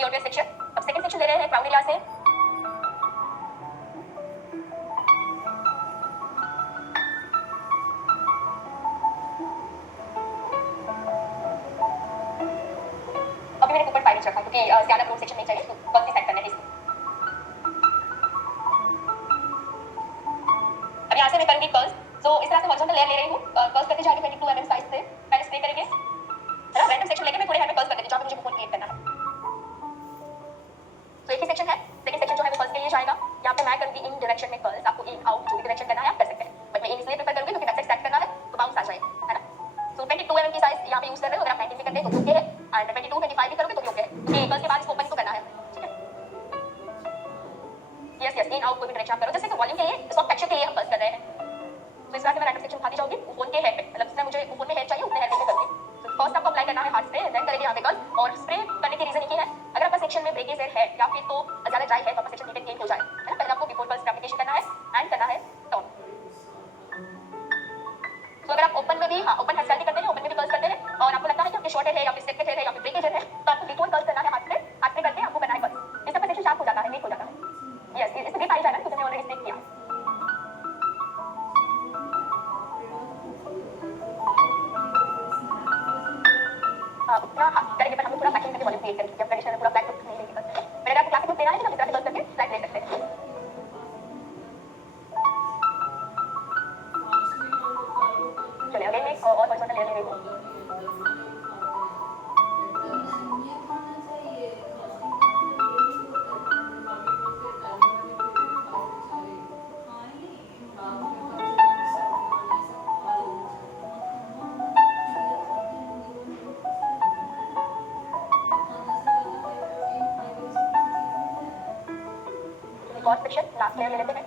एओर्टिस सेक्शन। अब second section ले रहे हैं क्राउन एरिया से। अभी मैंने ऊपर फाइल रखा क्योंकि ज्यादा क्लोज सेक्शन नहीं चाहिए, तो कौन सी सेट करना है इसको। अब यहाँ से मैं करूंगी कर्ल्स। सो इस तरह से हॉरिजॉन्टल लेयर ले रही हूँ, कर्ल्स करते जाएंगे 22 mm साइज से। पहले स्प्रे करेंगे, है ना, रैंडम सेक्शन लेके मैं थोड़े हेयर में कर्ल्स कर देती हूँ जहाँ पे मुझे बूफोन क्रिएट करना है। तो एक ही सेक्शन है, सेकंड सेक्शन जो है वो कर्ल्स के लिए जाएगा। यहाँ पे मैं करूंगी इन डायरेक्शन में कर्ल्स, आपको इन आउट जो भी डायरेक्शन करना है आप कर सकते हैं, बट मैं इन इसलिए प्रेफर करूंगी क्योंकि बैक साइड सेट करना है तो बाउंस आ जाए, है ना। सो 22 mm की साइज यहाँ पे यूज कर रहे हो, अगर आप 19 भी करते हैं तो ओके है, एंड 22 25 भी करोगे तो भी ओके है, क्योंकि कर्ल्स के बाद इसको ओपन तो करना है, ठीक है। यस यस, इन आउट कोई भी डायरेक्शन आप करो, जैसे कि वॉल्यूम के लिए, सॉफ्ट टेक्सचर के लिए हम कर्ल्स कर रहे हैं। तो इस तरह से मैं रैंडम सेक्शन उठाती जाऊंगी फोन के हेड पे, मतलब जितना मुझे फोन में हेड चाहिए उतने हेड पे करूंगी। तो फर्स्ट आपको अप्लाई करना है हाथ पे, देन करेंगे यहाँ पे कर्ल। और स्प्रे करने की रीजन ये है, अगर आपका सेक्शन में ब्रेकेज है या फिर तो ज्यादा ड्राई है तो आपका सेक्शन नीट एंड क्लीन हो जाए, है ना। पहले आपको बिफोर कर्ल्स का एप्लीकेशन करना है एंड करना है टॉप। तो अगर आप ओपन में भी, हाँ ओपन हेयर स्टाइल भी करते हैं, ओपन में भी कर्ल्स करते हैं, और आपको लगता है कि आपके शॉर्ट हेड है या फिर स्टेप हेड है या फिर ब्रेकेज है, तो आपको बिफोर कर्ल्स करना है हाथ पे करके आपको करना है कर्ल्स। इससे आपका सेक्शन शार्प हो जाता है, नीट हो जाता है। यस, इससे भी पाई जाएगा क्योंकि मैंने ऑलरेडी स्टेप किया है। उतना करेंगे, पर हम पूरा पैकिंग करके वॉल्यूम क्रिएट करेंगे, जब कंडीशन में पूरा ब्लैक लुक नहीं लेंगे बस। मैंने अगर आपको क्लासिक लुक देना है तो आप इस तरह से कर्ल करके स्लाइड ले सकते हैं। चलिए अगेन मैं और हॉरिजॉन्टल लेयर ले रही हूँ। एक और सेक्शन लास्ट लेयर ले लेते हैं।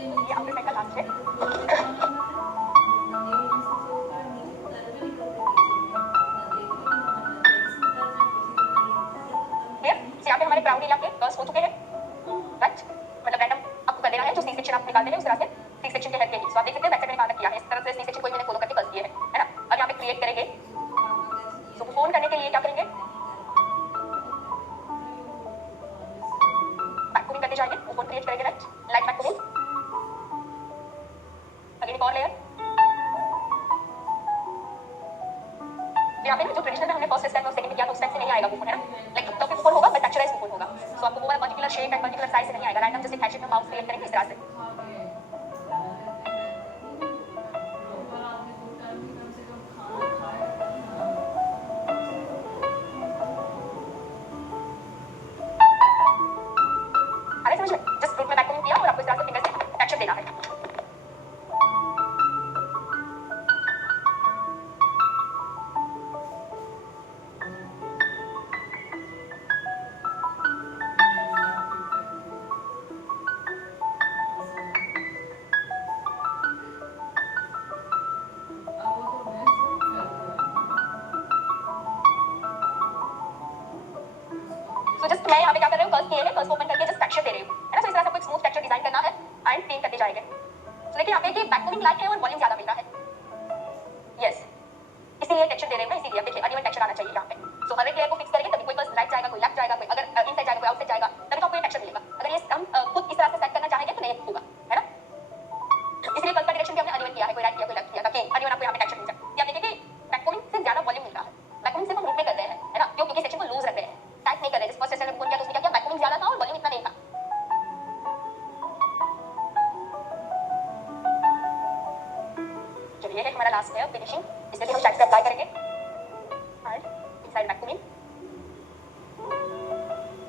ये आपके साइड का लास्ट है। यहाँ पे हमारे क्राउन एरिया के कर्ल्स हो चुके हैं, राइट। मतलब रैंडम आपको कर देना है, जो सी सेक्शन आप निकालते हैं उस तरह से सी सेक्शन के हेड के ही। सो आप देख सकते हैं बैक साइड मैंने कहाँ तक किया है, इस तरह से सी सेक्शन को मैंने फॉलो करके कर्ल्स किए हैं, है ना। अब यहाँ पे क्रिएट करेंगे, सो फोन करने के लिए क्या करेंगे, बैककोमिंग करते जाएंगे, फोन क्रिएट करेंगे, राइट, लाइट बैककोमिंग। अगेन एक और लेयर। यहाँ पे जो ट्रेडिशनल में हमने फर्स्ट स्टेप और सेकंड में किया था उस टाइप से नहीं आएगा बुफोन, है ना। लाइक तो बुफोन होगा बट टेक्सचराइज्ड बुफोन होगा। सो आपको वो वाला particular shape and particular size से नहीं आएगा, रैंडम जैसे हैच शेप में माउस क्रिएट करेंगे इस तरह से। अरे समझ में, जस्ट फ्रूट में बैककोमिंग किया और आपको इस तरह से फिंगर से टेक्सचर देना है। सो जस्ट मैं यहाँ पे क्या कर रही हूँ, कर्ल्स किए हैं, कर्ल्स को ओपन करके जस्ट टेक्सचर दे रही हूँ, है ना। सो इस तरह से आपको एक स्मूथ टेक्सचर डिजाइन करना है एंड पेंट करते जाएंगे। सो देखिए यहाँ पे कि बैककोमिंग लाइट है और वॉल्यूम ज्यादा मिल रहा है, यस, इसीलिए टेक्सचर दे रहे हैं ना, इसीलिए। देखिए अनइवन टेक्सचर आना चाहिए यहाँ पे। सो हर एक लेयर को फिक्स करेंगे तभी कोई कर्ल्स राइट जाएगा, कोई लेफ्ट जाएगा, कोई अगर इनसाइड जाएगा, कोई आउटसाइड जाएगा, तभी तो आपको ये टेक्सचर मिलेगा। अगर ये हम खुद इस तरह से सेट करना चाहेंगे तो नहीं होगा, है ना। इसलिए कर्ल का डायरेक्शन भी हमने अनइवन किया है, कोई राइट किया कोई लेफ्ट किया, ताकि अनइवन आपको यहाँ पे टेक्सचर मिल जाए। आप देखिए कि बैककोमिंग से ज्यादा वॉल्यूम मिल रहा है, बैककोमिंग सिर्फ हम रूट में कर रहे हैं, है ना, क्योंकि सेक्शन को लूज रख रहे हैं, टाइट नहीं कर रहे हैं। जिस फर्स्ट सेशन में बुफोन किया तो उसमें क्या किया, बैककोमिंग ज्यादा था और वॉल्यूम इतना नहीं था। चलिए ये है हमारा लास्ट लेयर फिनिशिंग, इसके लिए हम साइड पे अप्लाई करेंगे एंड इनसाइड बैककोमिंग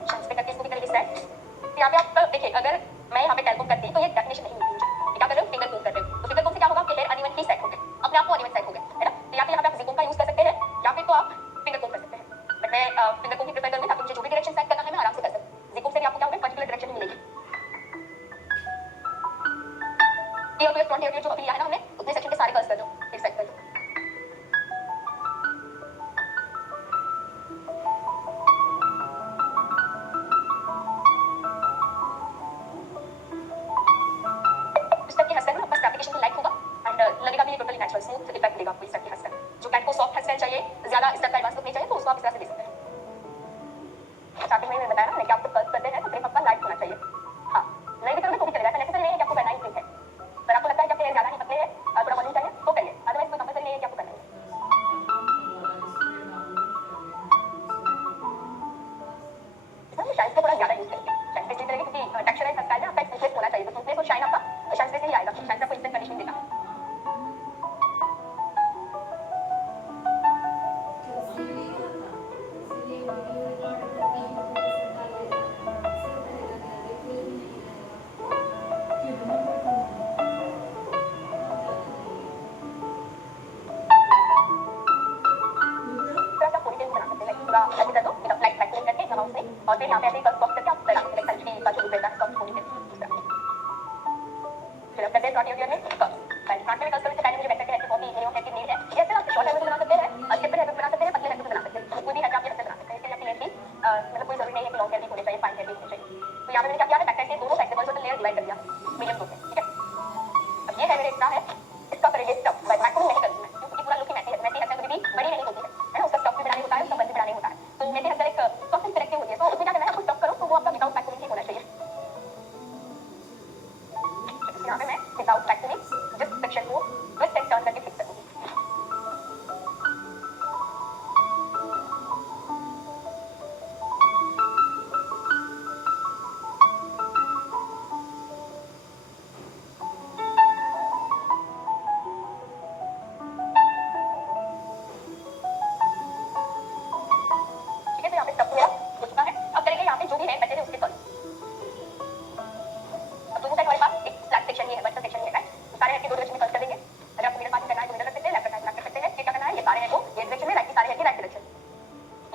शांत पे करके इसको भी करेंगे सेट। तो यहाँ पे आप देखिए, अगर मैं यहाँ पे टेलकोम करती तो ये डेफिनेशन नहीं मिलती मुझे। क्या कर रहे हो, फिंगर मूव कर रहे हो, तो फिंगर मूव से क्या होगा, आपके हेयर अनइवन ही सेट हो गए, अपने आप को अनइवन सेट हो गए, है ना। तो यहाँ पे आप जिकोम का यूज कर सकते हैं या फिर तो आप year two year front year जो अभी लिया है ना हमने, उतने सेक्शन के सारे कर्ल्स कर दो, एक सेट कर दो। इस टाइप की हेयर स्टाइल ना बस एप्लीकेशन में लाइक होगा एंड लगेगा भी टोटली नेचुरल स्मूथ इफेक्ट देगा आपको इस टाइप की हेयर स्टाइल। जो क्लाइंट को सॉफ्ट हेयर स्टाइल चाहिए, ज्यादा इस टाइप का एडवांस लुक नहीं चाहिए, तो उसको आप इस तरह से दे सकते हैं। स्टार्टिंग में मैंने बताया ना कि आपको कर्ल्स करते हैं तो फ्रेम आपका लाइट होना चाहिए। हाँ, नहीं भी करोगे तो भी चलेगा, नेसेसरी नहीं है कि आपको करना ही फ्रेम है। अगर आपको लगता है कि आपके हेयर ज्यादा ही पतले हैं, थोड़ा वॉल्यूम चाहिए तो करिए, अदरवाइज कोई कंपलसरी नहीं है कि आपको करना ही है। इसमें शाइन को थोड़ा ज्यादा यूज करेंगे, शाइन पे इसलिए करेंगे क्योंकि टेक्सचराइज हेयर स्टाइल है, आपका एक स्मूथनेस होना चाहिए, तो स्मूथनेस और शाइन आपका शाइन से ही आएगा, शाइन से आपको इंस्टेंट कंडीशनिंग देगा। थोड़ा सा पोनीटेल बना सकते हैं, पूरा ऐसे कर दो विदाउट लाइट बैकलिंग करके जमा उसमें, और फिर यहाँ पे ऐसे ही कर्व सॉफ्ट करके आप लगा सकते हैं, साइड की बाजू रहता है सॉफ्ट पोनीटेल इस तरह। फिर आप करते हैं फ्रंट ईयर में कर्व, फ्रंट में कर्व करने से पहले मुझे बैक करके ऐसे बहुत ही मिनिमम है कि नील है, ये ऐसे आप शॉर्ट हेयर में बना सकते हैं, अच्छे पर हेयर बना सकते हैं, पतले हेयर में बना सकते हैं, कोई भी हेयर आप ये बना सकते हैं। इसके लिए आपकी लेंथ भी मतलब कोई जरूरी नहीं है कि लॉन्ग हेयर भी होने चाहिए, फाइन हेयर भी होने चाहिए। तो यहाँ पे मैंने क्या किया है, बैक साइड के दोनों साइड से हॉरिजॉन्टल लेयर डिवाइड कर दिया मीडियम टू में, ठीक है। अब ये है मेरे इतना है, इसका करेंगे स्टफ, बट मैक्सिमम नहीं करूंगी मैं क्योंकि पूरा लुक ही मैसी है, मैसी हेयर कभी भी बड़ी नहीं होती है ना, उसका स्टफ भी बनाने होता है, उसका बंद भी बनाने होता है, तो मेरी हेयर एक सॉफ्ट एंड करेक्टिव होती है, तो उसमें क्या करना है, आपको स्टफ करो तो वो आपका विदाउट वैक्यूमिंग ही होना चाहिए। यहाँ पे मैं विदाउट वैक्यूमिंग जिस सेक्शन को ट्विस्ट एंड टर्न करके फिक्स करूंगी। ठीक है, तो यहाँ पे स्टफ मेरा हो चुका है। अब करेंगे यहाँ पे जो भी है बचे थे उसके कर्ल। अब दोनों साइड हमारे पास एक फ्लैट सेक्शन ही है, वर्टिकल सेक्शन ही है, सारे हेयर के दो डायरेक्शन में कर्ल कर देंगे। अगर आपको मिडल पार्ट करना है तो मिडल रख सकते हैं, लेफ्ट करना है लेफ्ट रख सकते हैं। क्या करना है, ये सारे हेयर को ये डायरेक्शन में, राइट के सारे हेयर की राइट डायरेक्शन,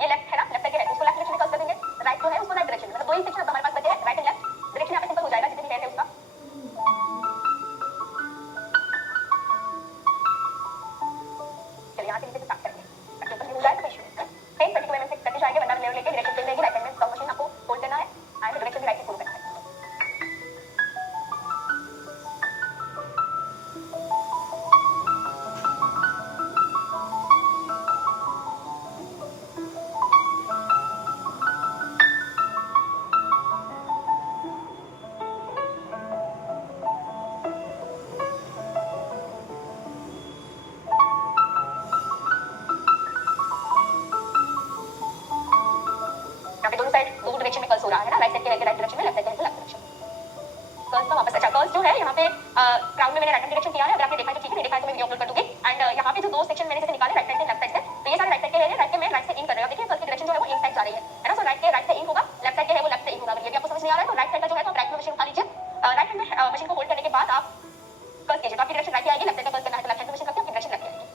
ये लेफ्ट है ना, लेफ्ट साइड के हेयर उसको लेफ्ट डायरेक्शन में कर्ल कर देंगे, राइट जो है उसको राइट डायरेक्शन में, मतलब दो ही सेक्शन अब हमारे पास बचे हैं, राइट एंड लेफ्ट डायरेक्शन। यहाँ पे सिंपल हो जाएगा जितने हेयर है उसका। चलिए यहाँ से नीचे से स्टार्ट करेंगे ताकि ऊपर भी हो जाए तो इशू नहीं। सेम 22 mm से करते जाएंगे, वरना लेयर लेके डायरेक्शन चेंज रहेगी, राइट हैंड में स्टॉप मशीन आपको होल्ड करना है एंड डायरेक्शन भी राइट से फॉलो करना है। यहाँ पे दोनों साइड दो डायरेक्शन में कर्ल्स हो रहा है ना, राइट साइड के राइट डायरेक्शन में, लेफ्ट साइड के लेफ्ट डायरेक्शन। कर्ल्स का वापस, अच्छा कर्ल्स जो है यहाँ पे क्राउन में मैंने राइट डायरेक्शन किया है, अगर आपने देखा है तो ठीक है, नहीं देखा है तो मैं वीडियो अपलोड कर दूंगी। एंड यहाँ पे जो दो सेक्शन मैंने जैसे निकाले राइट साइड से लेफ्ट साइड से, तो ये सारे राइट साइड के है, राइट के मैं राइट से इन कर रही हूँ। देखिए कर्ल की डायरेक्शन जो है वो इन साइड जा रही है ना, सो राइट के राइट से इन होगा, लेफ्ट साइड के है वो लेफ्ट से इन होगा। अगर ये भी आपको समझ नहीं आ रहा है तो राइट साइड का जो है तो आप राइट में मशीन उठा लीजिए, राइट हैंड में मशीन को होल्ड करने के बाद आप कर्ल्स कीजिए, तो आपकी डायरेक्शन राइट की आएगी, लेफ्ट साइड का कर्ल करना है तो लेफ्ट हैंड में मशीन रखिए, आपकी डायरेक्शन लेफ्ट की आएगी।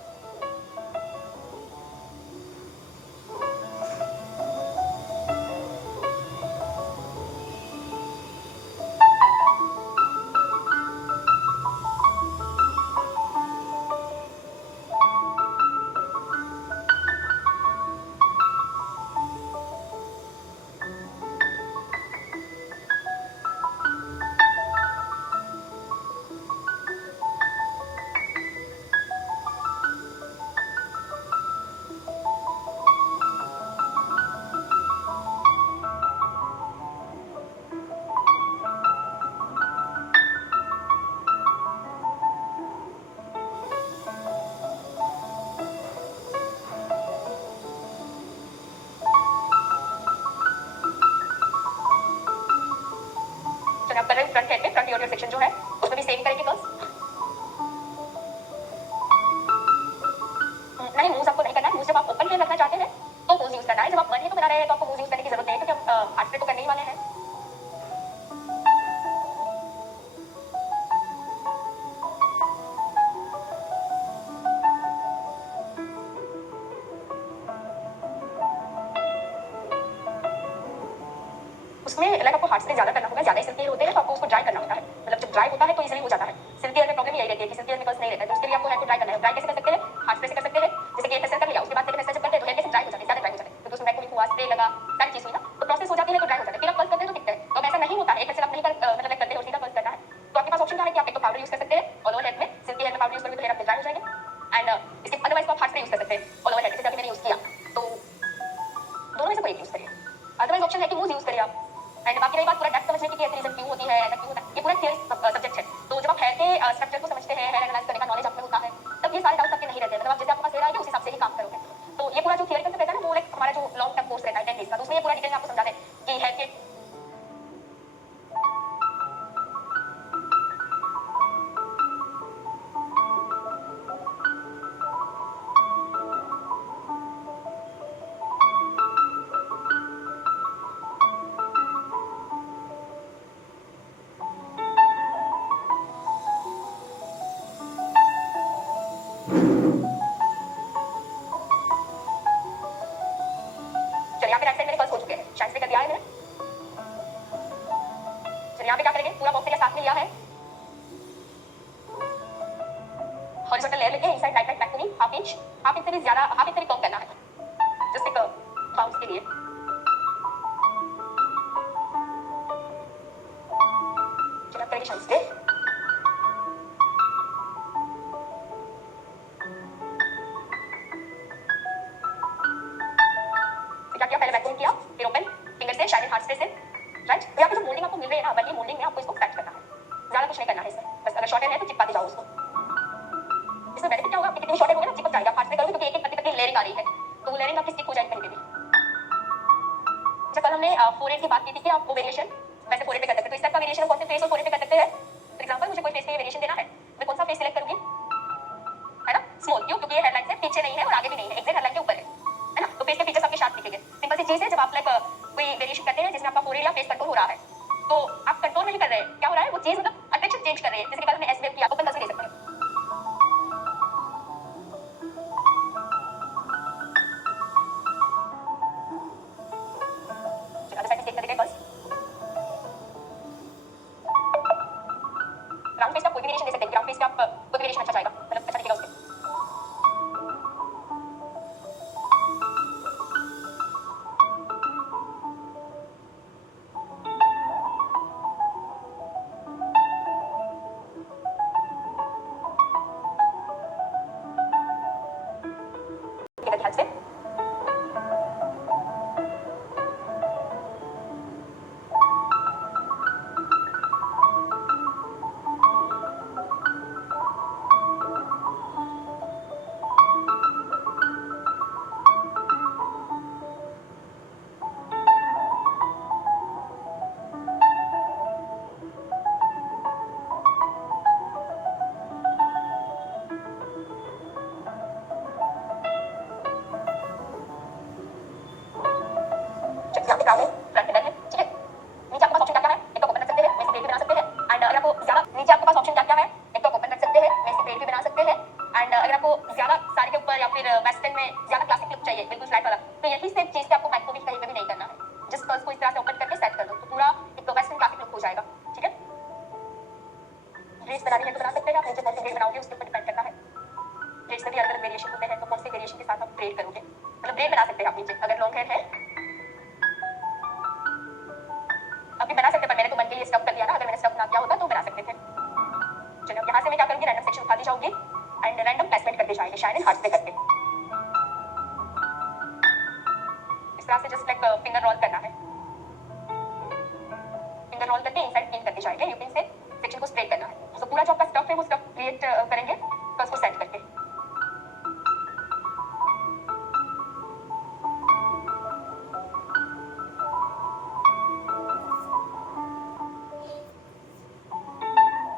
चलिए अब कर रहे हैं फ्रंट हेड पे, फ्रंट ईयर सेक्शन जो है उसमें भी सेम करेंगे कर्ल्स। नहीं, मूव्स आपको नहीं करना है, मूव्स जब आप ओपन हेयर रखना चाहते हैं तो मूव्स यूज करना है, जब आप वन हेयर को बना रहे हैं तो आपको मूव्स यूज करने की जरूरत नहीं है, क्योंकि हम हार्ट स्प्रे तो करने ही वाले हैं। उसमें लाइक आपको हार्ट स्प्रे ज्यादा करना होगा, ज्यादा सिल्की होते हैं तो आपको उसको ड्राई करना होता है, मतलब जब ड्राई होता है यूज कर सकते हैं ऑल ओवर हेड में। सिल्की हेयर में पाउडर यूज करोगे तो हेयर आपके ड्राई हो जाएंगे। एंड इसके अदरवाइज आप हाथ स्प्रे यूज कर सकते हैं ऑल ओवर हेड, जैसे अभी मैंने यूज किया। तो दोनों में से कोई एक यूज करिए। अदरवाइज ऑप्शन है कि मूव यूज करिए आप। एंड बाकी रही बात पूरा डेप्थ समझने की कि ऐसी रीजन क्यों होती है, ऐसा क्यों होता है, ये पूरा थियरी सब्जेक्ट है। तो जब आप हेयर के स्ट्रक्चर को समझते हैं, हेयर एनालाइज करने का नॉलेज आप में होता है, तब ये सारे डाउट्स आपके नहीं रहते। मतलब आप जैसे आपके पास हेयर आएंगे उस हिसाब से ही काम करोगे। तो ये पूरा जो थियरी कंसेप्ट रहता है ना, वो लाइक हमारा जो लॉन्ग टर्म कोर्स रहता है 10 डेज का, तो उसमें ये पूरा डिटेल में आपको समझाते हैं कि हेयर के चलिए यहाँ पे राइट साइड मेरे कर्ल्स हो चुके हैं, शाइन स्प्रे कर दिया है मैंने। चलिए यहाँ पे क्या करेंगे, पूरा बॉक्स एरिया साथ में लिया है। हॉरिजॉन्टल लेयर लेके इनसाइड राइट बैक पूरी हाफ इंच से भी ज्यादा, हाफ इंच से भी कम करना है, जस्ट एक बाउंस के लिए। चलिए आप करेंगे शाइन स्प्रे। क्या किया, पहले वैक्यूम किया, फिर ओपन फिंगर से शाइन हार्ड स्प्रे से, राइट। तो यहाँ पे जो मोल्डिंग आपको मिल रही है ना, वाली मोल्डिंग में आपको इसको फ्लैट करना है, ज्यादा कुछ नहीं करना है इसमें, बस अगर शॉर्ट है तो चिपकाते जाओ उसको। इसमें बेनिफिट क्या होगा, आपकी कितनी शॉर्ट होगी ना, चिपक जाएगा। हार्ड स्प्रे करोगे क्योंकि एक एक पत्ती तक लेयरिंग आ रही है, तो वो लेयरिंग आपकी स्टिक हो जाएगी कहीं पे भी। जब कल हमने फोरहेड की बात की थी कि आपको वेरिएशन वैसे फोरहेड पे कर सकते हैं, तो इस टाइप का वेरिएशन कौन से फेस और फोरहेड पे कर सकते हैं। फॉर एग्जांपल मुझे कोई फेस पे वेरिएशन देना है, मैं कौन सा फेस सिलेक्ट करूंगी, है ना, स्मॉल। क्यों, क्योंकि ये हेडलाइन से पीछे नहीं है और आगे भी नहीं है, एग्जैक्ट हेडलाइन के ऊपर है ना। तो फेस के फीचर्स आपके साथ दिखेंगे। सिंपल सी चीज है, जब आप लाइक कोई वेरिएशन करते हैं जिसमें आपका फोरहेड या फेस कंट्रोल हो रहा है, तो आप कंट्रोल नहीं कर रहे हैं, क्या हो रहा है, वो चीज मतलब अट्रैक्शन चेंज कर रहे हैं। जैसे कि कल हमने एस वेव किया, ओपन करके दे सकते हैं। अदर साइड से चेक करेंगे बस। राउंड फेस का कोई भी वेरिएशन दे सकते हैं, राउंड फेस का कोई भी वेरिएशन अच्छा जाएगा, मतलब अच्छा दिखेगा उसके। ध्यान से यहाँ पे क्राउन फ्रंट मिरर है, ठीक है। नीचे आपके पास ऑप्शन क्या क्या है, एक तो ओपन रख सकते हैं, वैसे ब्रेड भी बना सकते हैं। एंड अगर आपको ज्यादा नीचे आपके पास ऑप्शन क्या क्या है, एक तो ओपन रख सकते हैं, वैसे ब्रेड भी बना सकते हैं। एंड अगर आपको ज्यादा साड़ी के ऊपर या फिर वेस्टर्न में ज्यादा क्लासिक लुक चाहिए, बिल्कुल फ्लैट वाला, तो यही सेम चीज पे आपको बैक को भी कहीं पे भी नहीं करना है, जस्ट कर्ल्स को इस तरह से ओपन करके सेट कर दो, तो पूरा एक वेस्टर्न क्लासिक लुक हो जाएगा, ठीक है। ब्रेड्स बनानी है तो बना सकते हैं आप, नीचे कौन सी ब्रेड बनाओगे उसके ऊपर डिपेंड करता है। ब्रेड्स में भी अलग अलग वेरिएशन होते हैं, तो कौन से वेरिएशन के साथ आप ब्रेड करोगे, मतलब ब्रेड बना सकते हैं आप नीचे, अगर लॉन्ग हेयर है अभी बना सकते, पर मैंने तो मन के लिए स्टफ कर दिया ना, अगर मैंने स्टफ ना किया होता तो बना सकते थे। चलो अब यहाँ से मैं क्या करूँगी, रैंडम सेक्शन उठाती जाऊंगी एंड रैंडम प्लेसमेंट करते जाएंगे, शाइन एंड हार्ट पे करके इस तरह से जस्ट लाइक फिंगर रोल करना है। फिंगर रोल करके इनसाइड पिन करते जाएंगे, यूपिन से सेक्शन को स्ट्रेट करना है। तो पूरा जो आपका स्टफ है वो स्टफ क्रिएट करेंगे, तो उसको सेट करके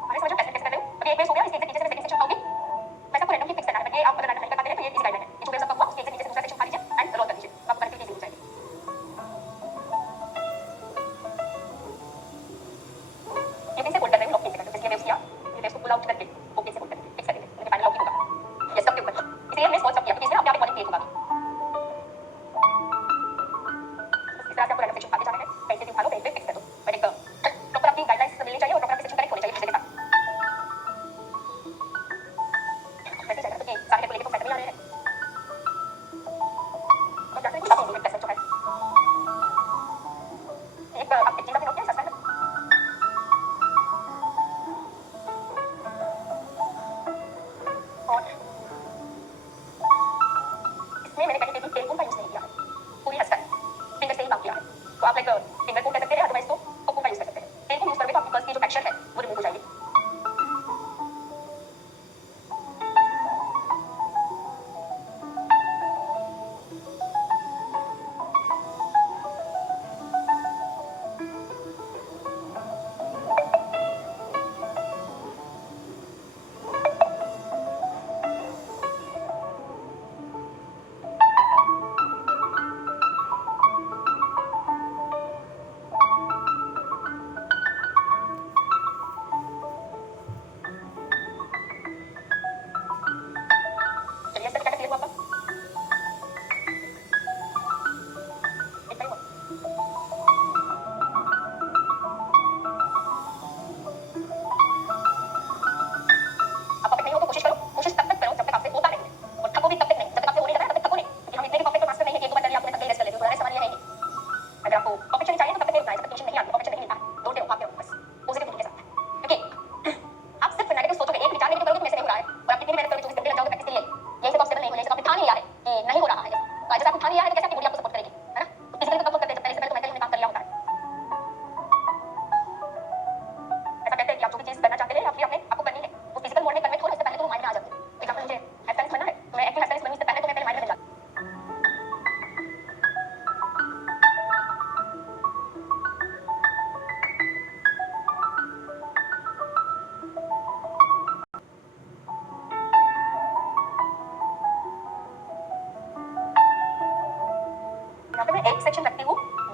हमारे समझ में कैसे कैसे कर रहे हो। अभी एक बेस हो गया, इसके नीचे से मैं सेकंड सेक्शन उठाऊंगी, वैसे आपको रैंडमली फिक्स करना है। ये आप अगर रैंडम नहीं कर पाते हैं तो ये इस गाइडलाइन है, ये जो बेस आपका हुआ उसके नीचे से दूसरा सेक्शन उठा लीजिए एंड रोल कर लीजिए, आपको कनेक्टिविटी इजी हो जाएगी। यूपिन से होल्ड कर रहे हो, लॉक पिन से कर दो, जैसे ये वेव्स किया, ये वेव्स को पुल आउट करके ओके से होल्ड करके फिक्स कर देंगे, तो फाइनल लॉक होगा ये स्टफ के ऊपर। इसलिए हमने स्मॉल स्टफ किया क्योंकि इसमें अपने आप बॉलिंग क्रिएट होगा। इस तरह से आपको रैंडम सेक्शन उठाते जाना है, कहीं से भी उठा लो, कहीं पे फिक्स कर दो, बट एक प्रॉपर आपकी गाइडलाइंस मिलनी चाहिए और प्रॉपर आपके सेक्शन कनेक्ट होने चाहिए दूसरे के साथ।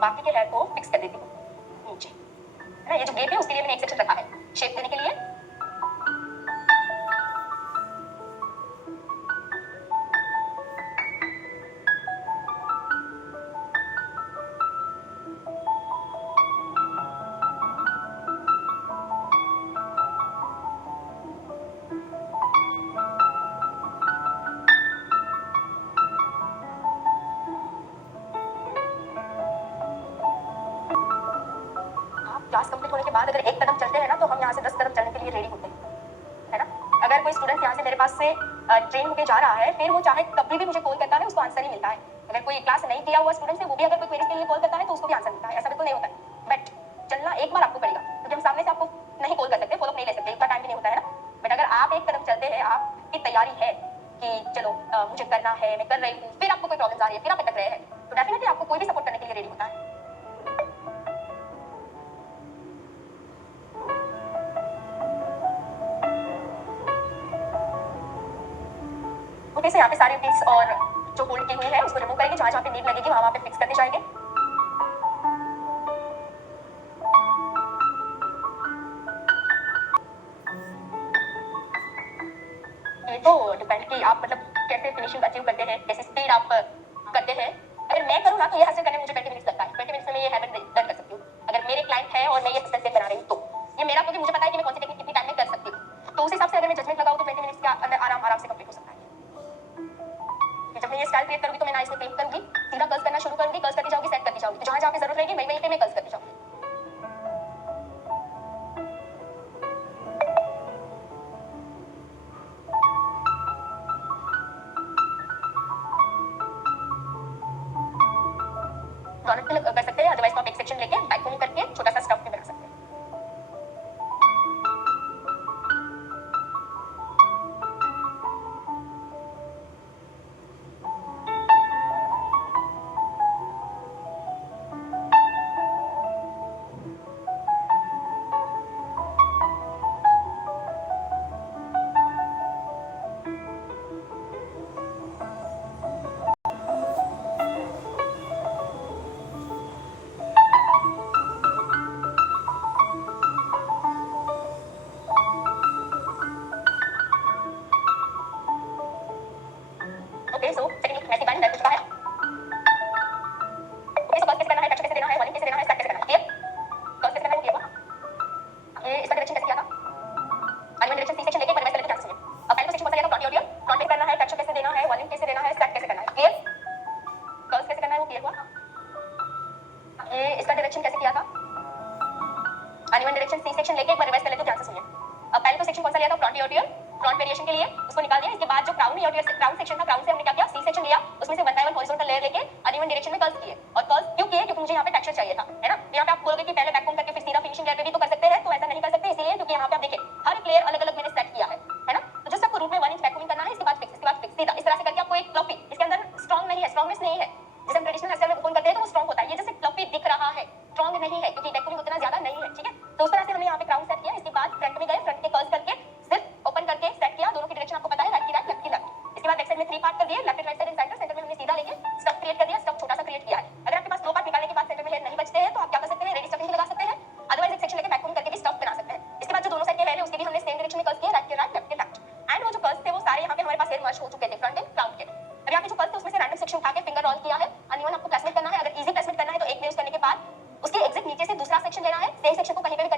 बाकी के हेयर को फिक्स कर देती हूँ नीचे, है ना। ये जो गेप है उसके लिए मैंने एक सेक्शन रखा है शेप देने के लिए। क्लास कंप्लीट होने के बाद अगर एक कदम चलते हैं ना तो हम यहाँ से 10 कदम चलने के लिए रेडी होते हैं, है ना। अगर कोई स्टूडेंट यहाँ से मेरे पास से ट्रेन होके जा रहा है, फिर वो चाहे कभी भी मुझे कॉल करता है, उसको आंसर ही मिलता है। अगर कोई क्लास नहीं किया हुआ स्टूडेंट है, वो भी अगर कोई क्वेरीज के लिए कॉल करता है तो उसको भी आंसर मिलता है। ऐसा बिल्कुल नहीं होता है, बट चलना एक बार आपको पड़ेगा, क्योंकि हम सामने से आपको नहीं कॉल कर सकते, फॉलो नहीं ले सकते, इतना टाइम भी नहीं होता है ना। बट अगर आप एक कदम चलते हैं, आपकी तैयारी है कि चलो मुझे करना है, मैं कर रही हूँ, फिर आपको कोई प्रॉब्लम आ रही है, फिर आप अटक रहे हैं, तो डेफिनेटली आपको कोई भी सपोर्ट करने के लिए रेडी होता है। ओके, सो यहाँ पे सारी पीस और जो होल्ड की हुई है उसको रिमूव करेंगे, जहाँ जहाँ पे नीड लगेगी वहाँ पे फिक्स करते जाएंगे। ये तो डिपेंड कि आप मतलब कैसे फिनिशिंग अचीव करते हैं, कैसे स्पीड आप करते हैं। अगर मैं करूँ ना तो ये हासिल करने में मुझे 20 मिनट्स लगता है। 20 मिनट्स में मैं ये हेवन डन कर सकती हूँ। अगर मेरे क्लाइंट है और मैं ये सस्टेन बना रही हूँ तो ये मेरा, क्योंकि मुझे पता है कि मैं कौन सी टेक्निक कितनी टाइम में कर सकती हूँ, तो उस हिसाब से अगर मैं जजमेंट लगाऊँ तो 20 मिनट्स के अंदर आराम से कंप्लीट हो सकता है। जब मैं ये स्टाइल क्रिएट करूँगी तो मैं ना इसमें क्लिक करूँगी, सीधा कर्ल्स करना शुरू करूँगी, कर्ल्स करती जाऊँगी, सेट करती जाऊँगी, तो जहाँ जहाँ पे जरूरत रहेगी वहीं पे मैं कर्ल्स करती जाऊँगी। डोनट कर सकते हैं, अदरवाइज तो आप एक सेक्शन लेके बैक कोम करके छोटा सा स्टफ भी बना सकते हैं। ओके, सो टेक्निक मैसी बन कर चुका है। ओके, सो कर्ल्स कैसे करना है, टच कैसे देना है, वॉल्यूम कैसे देना है, स्टैक कैसे करना है, क्लियर। कर्ल्स कैसे करना है वो क्लियर हुआ। ये इसका डायरेक्शन कैसे किया था, अनवन डायरेक्शन सी सेक्शन लेके पर वैसे लेके चांस सुनिए। अब पहले सेक्शन कौन सा लिया था, फ्रंट ऑडियो, फ्रंट कैसे करना है, टच कैसे देना है, वॉल्यूम कैसे देना है, स्टैक कैसे करना है, क्लियर। कर्ल्स कैसे करना है वो क्लियर हुआ। ये इसका डायरेक्शन कैसे किया था, अनवन डायरेक्शन सी सेक्शन लेके एक बार रिवर्स कर लेते हो, ध्यान से सुनिए। अब पहले तो सेक्शन कौन सा लिया था, फ्रंट ईयर, फ्रंट वेरिएशन के लिए उसको निकाल दिया। इसके बाद जो क्राउन ईयर क्राउन सेक्शन था, क्राउन से हमने क्या किया, सी सेक्शन लिया, उसमें से one by one horizontal layer लेके अनइवन डायरेक्शन में कर्ल्स किए। और कर्ल्स क्यों किए, क्योंकि मुझे यहाँ पे टेक्सचर चाहिए था, है ना। यहाँ पे आप बोलोगे कि पहले बैककोम करके फिर सीधा फिनिशिंग लेयर पे भी तो कर सकते हैं, तो ऐसा नहीं कर सकते, इसीलिए क्योंकि यहाँ पे आप देखिए हर एक लेयर अलग अलग मैंने सेट किया है ना। तो जस्ट आपको रूट में 1 इंच बैककोमिंग करना है, इसके बाद फिक्स, इसके बाद फिक्स, सीधा इस तरह से करके आपको एक फ्लफी, इसके अंदर स्ट्रॉन्ग नहीं है, स्ट्रॉन्गनेस नहीं है। जैसे हम ट्रेडिशनल हेयर स्टाइल में ओपन करते हैं तो वो स्ट्रॉन्ग होता है, ये जैसे फ्लफी दिख रहा है, स्ट्रॉन्ग नहीं है, क्योंकि बैककोमिंग उतना ज्यादा नहीं है, ठीक है। तो उस तरह से हमने यहाँ पे क्राउन सेट किया। इसके बाद फ्रंट में गए, फ्रंट के कर्ल्स करके सिर्फ ओपन करके सेट किया, दोनों की डायरेक्शन आपको पता है, राइट की राइट, लेफ्ट की लेफ्ट। इसके बाद बैक साइड में 3 पार्ट कर दिए, left right side and centre, centre में हमने सीधा लेके स्टफ क्रिएट कर दिया, स्टफ छोटा सा क्रिएट किया है। अगर आपके पास 2 पार्ट निकालने के बाद सेंटर में हेयर नहीं बचते हैं तो आप क्या कर सकते हैं, रेडी स्टफिंग लगा सकते हैं, अदरवाइज एक सेक्शन लेके बैक कोम करके भी स्टफ बना सकते हैं। इसके बाद जो दोनों साइड के हेयर है उसके भी हमने सेम डायरेक्शन में कर्ल्स किए, राइट के राइट, लेफ्ट के लेफ्ट। एंड वो जो कर्ल्स थे वो सारे यहाँ पे हमारे पास हेयर मर्ज हो चुके थे, फ्रंट एंड क्राउन के। अब यहाँ पे जो कर्ल्स थे उसमें से रैंडम सेक्शन उठा के फिंगर रोल किया है, अनइवन आपको प्लेसमेंट करना है। अगर इजी प्लेसमेंट करना है तो एक में यूज करने के बाद उसके एग्जैक्ट नीचे से दूसरा सेक्शन लेना है, सेम सेक्शन को कहीं पे भी